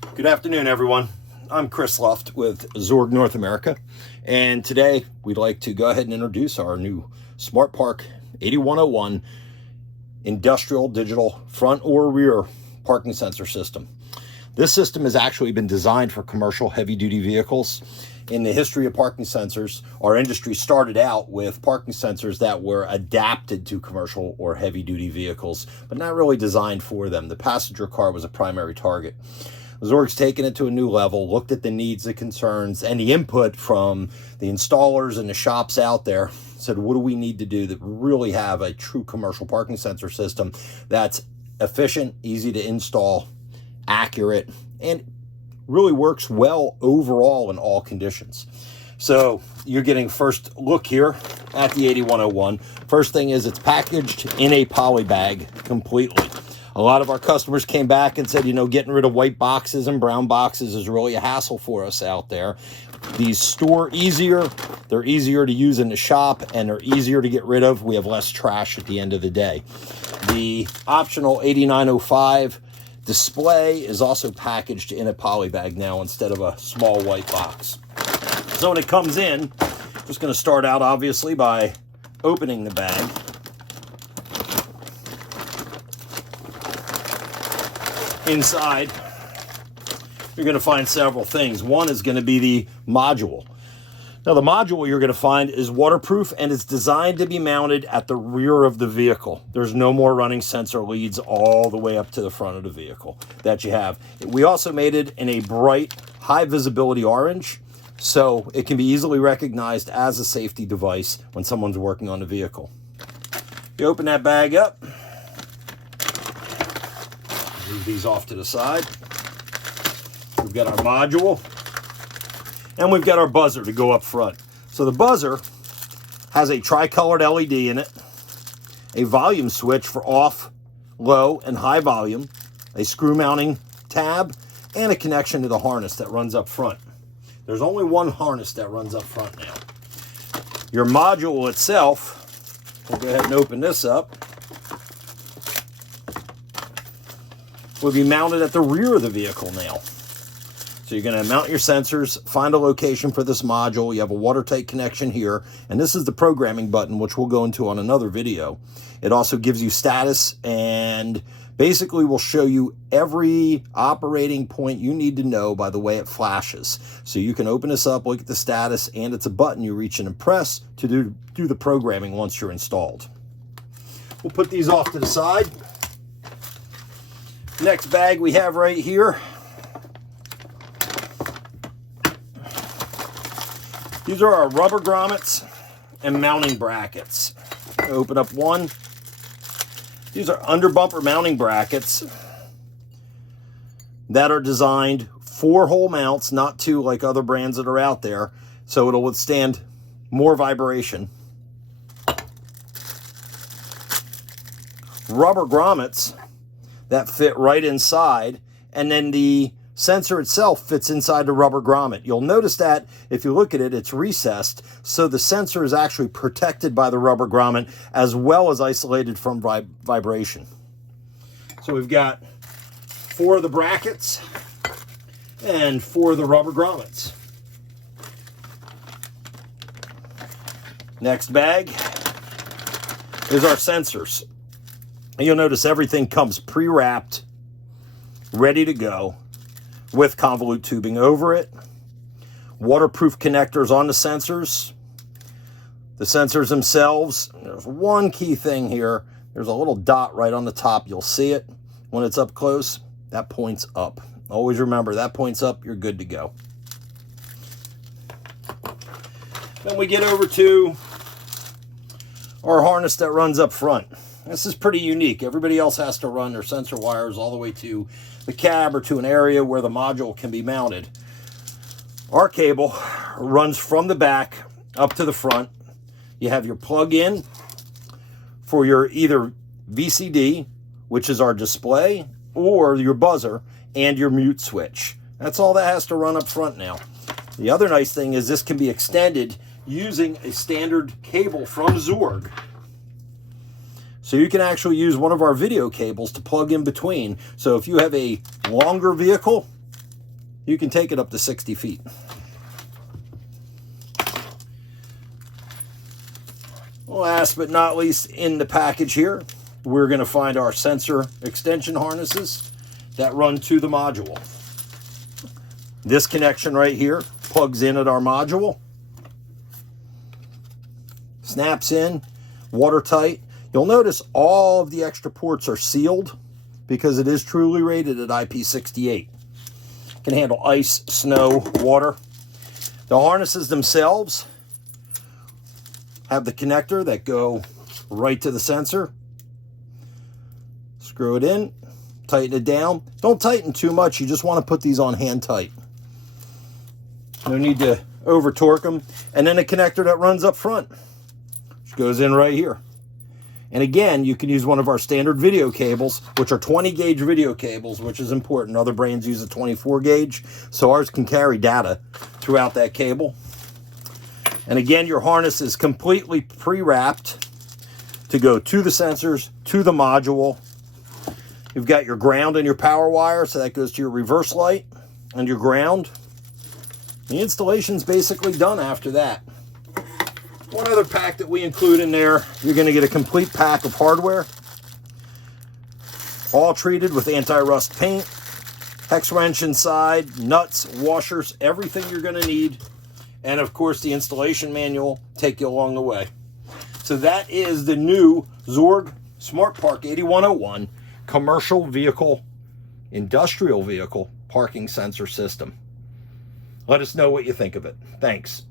Good afternoon, everyone. I'm Chris Luft with Zorg North America, and today we'd like to go ahead and introduce our new Smart Park 8101 industrial digital front or rear parking sensor system. This system has actually been designed for commercial heavy-duty vehicles. In the history of parking sensors, our industry started out with parking sensors that were adapted to commercial or heavy-duty vehicles, but not really designed for them. The passenger car was a primary target. Zorg's taken it to a new level, looked at the needs, the concerns, and the input from the installers and the shops out there, said, what do we need to do to really have a true commercial parking sensor system that's efficient, easy to install, accurate, and really works well overall in all conditions. So you're getting first look here at the 8101. First thing is it's packaged in a poly bag completely. A lot of our customers came back and said, getting rid of white boxes and brown boxes is really a hassle for us out there. These store easier, they're easier to use in the shop, and they're easier to get rid of. We have less trash at the end of the day. The optional 8905 display is also packaged in a poly bag now instead of a small white box. So when it comes in, just going to start out obviously by opening the bag. Inside, you're going to find several things. One is going to be the module. Now, the module you're going to find is waterproof, and it's designed to be mounted at the rear of the vehicle. There's no more running sensor leads all the way up to the front of the vehicle that you have. We also made it in a bright, high visibility orange, so it can be easily recognized as a safety device when someone's working on the vehicle. You open that bag up. Move these off to the side. We've got our module, and we've got our buzzer to go up front. So the buzzer has a tricolored LED in it, a volume switch for off, low, and high volume, a screw mounting tab, and a connection to the harness that runs up front. There's only one harness that runs up front now. Your module itself, we'll go ahead and open this up, will be mounted at the rear of the vehicle now. So you're going to mount your sensors, find a location for this module. You have a watertight connection here, and this is the programming button, which we'll go into on another video. It also gives you status and basically will show you every operating point you need to know by the way it flashes. So you can open this up, look at the status, and it's a button you reach in and press to do the programming once you're installed. We'll put these off to the side. Next bag we have right here. These are our rubber grommets and mounting brackets. Open up one. These are under bumper mounting brackets that are designed for hole mounts, not two like other brands that are out there, so it'll withstand more vibration. Rubber grommets that fit right inside, and then the sensor itself fits inside the rubber grommet. You'll notice that if you look at it, it's recessed, so the sensor is actually protected by the rubber grommet as well as isolated from vibration. So we've got 4 of the brackets and 4 of the rubber grommets. Next bag is our sensors. You'll notice everything comes pre-wrapped, ready to go, with convolute tubing over it, waterproof connectors on the sensors. The sensors themselves, there's one key thing here. There's a little dot right on the top. You'll see it when it's up close. That points up. Always remember, that points up, you're good to go. Then we get over to our harness that runs up front. This is pretty unique. Everybody else has to run their sensor wires all the way to the cab or to an area where the module can be mounted. Our cable runs from the back up to the front. You have your plug-in for your either VCD, which is our display, or your buzzer and your mute switch. That's all that has to run up front now. The other nice thing is this can be extended using a standard cable from Zorg. So you can actually use one of our video cables to plug in between. So if you have a longer vehicle, you can take it up to 60 feet. Last but not least, in the package here, we're going to find our sensor extension harnesses that run to the module. This connection right here plugs in at our module, snaps in, watertight. You'll notice all of the extra ports are sealed because it is truly rated at IP68. Can handle ice, snow, water. The harnesses themselves have the connector that go right to the sensor. Screw it in, tighten it down. Don't tighten too much, you just want to put these on hand tight. No need to over torque them. And then a connector that runs up front, which goes in right here. And again, you can use one of our standard video cables, which are 20 gauge video cables, which is important. Other brands use a 24 gauge, so ours can carry data throughout that cable. And again, your harness is completely pre-wrapped to go to the sensors, to the module. You've got your ground and your power wire, so that goes to your reverse light and your ground. The installation's basically done after that. One other pack that we include in there, you're going to get a complete pack of hardware, all treated with anti-rust paint, hex wrench inside, nuts, washers, everything you're going to need. And of course, the installation manual take you along the way. So that is the new Zorg Smart Park 8101 commercial vehicle, industrial vehicle parking sensor system. Let us know what you think of it. Thanks.